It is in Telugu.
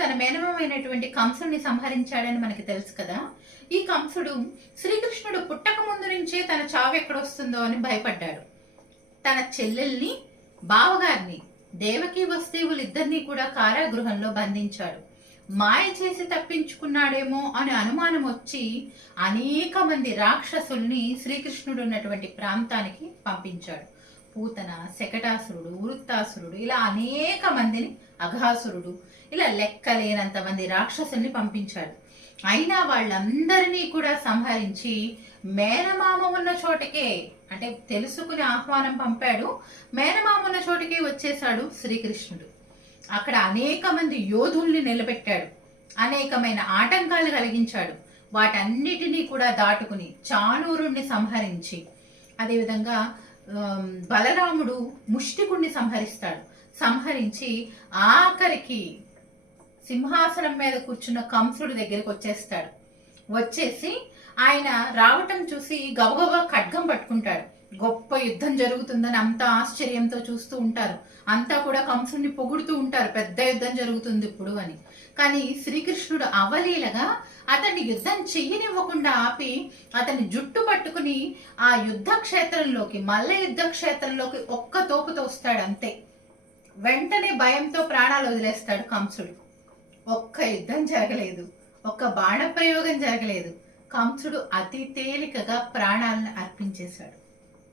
తన మేనమైనటువంటి కంసుడిని సంహరించాడని మనకి తెలుసు కదా. ఈ కంసుడు శ్రీకృష్ణుడు పుట్టక ముందు నుంచే తన చావు ఎక్కడొస్తుందో అని భయపడ్డాడు. తన చెల్లెల్ని బావగారిని దేవకి వస్తేవులు ఇద్దరిని కూడా కారాగృహంలో బంధించాడు. మాయ చేసి తప్పించుకున్నాడేమో అని అనుమానం వచ్చి అనేక మంది రాక్షసుల్ని శ్రీకృష్ణుడు ఉన్నటువంటి ప్రాంతానికి పంపించాడు. పూతన శకటాసురుడు వృత్తాసురుడు ఇలా అనేక మందిని అఘాసురుడు ఇలా లెక్కలేనంత మంది రాక్షసుల్ని పంపించాడు. అయినా వాళ్ళందరినీ కూడా సంహరించి మేనమామ ఉన్న చోటకే అంటే తెలుసుకుని ఆహ్వానం పంపాడు. మేనమామ ఉన్న చోటకే వచ్చేసాడు శ్రీకృష్ణుడు. అక్కడ అనేక మంది యోధుల్ని నిలబెట్టాడు. అనేకమైన ఆటంకాలు కలిగించాడు. వాటన్నిటినీ కూడా దాటుకుని చాణూరుణ్ణి సంహరించి అదేవిధంగా బలరాముడు ముష్టికుణ్ణి సంహరిస్తాడు. సంహరించి ఆఖరికి సింహాసనం మీద కూర్చున్న కంసుడు దగ్గరికి వచ్చేస్తాడు. వచ్చేసి ఆయన రావటం చూసి గబగబా ఖడ్గం పట్టుకుంటాడు. గొప్ప యుద్ధం జరుగుతుందని అంత ఆశ్చర్యంతో చూస్తూ ఉంటారు. అంతా కూడా కంసుడిని పొగుడుతూ ఉంటారు. పెద్ద యుద్ధం జరుగుతుంది ఇప్పుడు అని. కానీ శ్రీకృష్ణుడు అవలీలగా అతన్ని యుద్ధం చెయ్యనివ్వకుండా ఆపి అతని జుట్టు పట్టుకుని ఆ యుద్ధ క్షేత్రంలోకి మల్ల యుద్ధ క్షేత్రంలోకి ఒక్క తోపు తోస్తాడు అంతే. వెంటనే భయంతో ప్రాణాలు వదిలేస్తాడు కంసుడు. ఒక్క యుద్ధం జరగలేదు. ఒక్క బాణ ప్రయోగం జరగలేదు. కంసుడు అతి తేలికగా ప్రాణాలను అర్పించేశాడు.